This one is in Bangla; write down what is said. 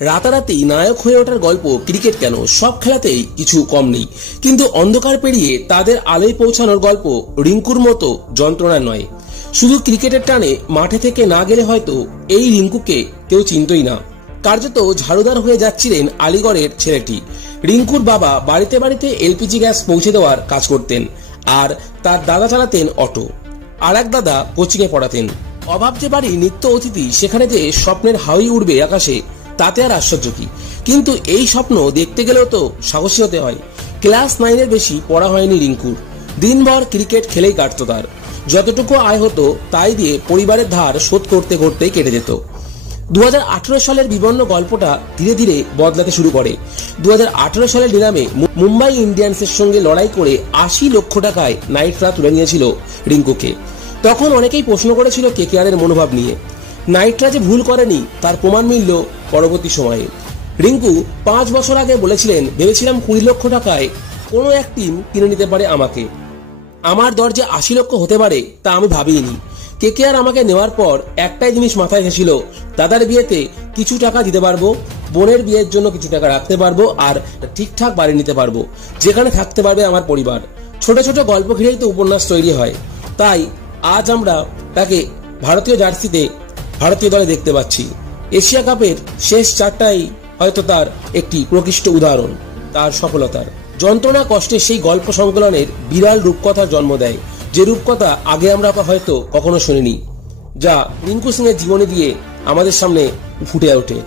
রাতারাতি নায়ক হয়ে ওঠার গল্প ক্রিকেট কেন, সব খেলাতেই কিছু কম নেই, কিন্তু অন্ধকার পেরিয়ে তাদের আলোয় পৌঁছানোর গল্প রিঙ্কুর মতো যন্ত্রণা নয়। শুধু ক্রিকেটের টানে মাঠে থেকে না গেলে হয়তো এই রিঙ্কুকে কেউ চিনতই না। কার্যত ঝাড়ুদার হয়ে যাচ্ছিলেন আলিগড়ের ছেলেটি। রিঙ্কুর বাবা বাড়িতে বাড়িতে এলপিজি গ্যাস পৌঁছে দেওয়ার কাজ করতেন, আর তার দাদা চালাতেন অটো, আর এক দাদা কোচিংয়ে পড়াতেন। অভাব যে বাড়ি নিত্য অতিথি, সেখানে যে স্বপ্নের হাওয়াই উড়বে আকাশে, তাতে আর আশ্চর্য কি। কিন্তু এই স্বপ্ন দেখতে গেলেও তো সাহসী হতে হয়। ক্লাস 9-এর বেশি পড়া হয়নি রিঙ্কুর। দিনভর ক্রিকেট খেলেই কাটতো তার। যতটুকু আয় হতো তাই দিয়ে পরিবারের ধার শোধ করতে করতেই কেটে যেত। 2018 সালের বিবর্ণ গল্পটা ধীরে ধীরে বদলাতে শুরু করে। 2018 সালের নিলামে মুম্বাই ইন্ডিয়ান্সের সঙ্গে লড়াই করে 80 লক্ষ টাকায় নাইটরা তুলে নিয়েছিল রিঙ্কুকে। তখন অনেকেই প্রশ্ন করেছিল কেকেআরের মনোভাব নিয়ে। নাইটরা যে ভুল করেনি তার প্রমাণ মিলল পরবর্তী সময়ে। রিঙ্কু 5 বছর আগে বলেছিলেন, ভেবেছিলাম 20 লক্ষ টাকায় কোনো এক টিম কিনে নিতে পারে আমাকে, আমার দর যে 80 লক্ষ হতে পারে তা আমি ভাবিনি। কেকেআর আমাকে নেওয়ার পর একটাই জিনিস মাথায় এসেছিল, দাদার বিয়েতে কিছু টাকা দিতে পারবো, বোনের বিয়ের জন্য কিছু টাকা রাখতে পারবো, আর ঠিকঠাক বাড়ি নিতে পারবো যেখানে থাকতে পারবে আমার পরিবার। ছোট ছোট গল্প ঘিরেই তো উপন্যাস তৈরি হয়। তাই আজ আমরা তাকে ভারতীয় জার্সিতে ভারতীয় দলে দেখতে পাচ্ছি। এশিয়া কাপের শেষ 4টাই হয়তো তার একটি প্রকৃষ্ট উদাহরণ তার সফলতার। যন্ত্রণা কষ্টের সেই গল্প সংকলনের বিরাল রূপকথার জন্ম দেয়, যে রূপকথা আগে আমরা হয়তো কখনো শুনিনি, যা রিঙ্কু সিংয়ের জীবনী দিয়ে আমাদের সামনে ফুটে ওঠে।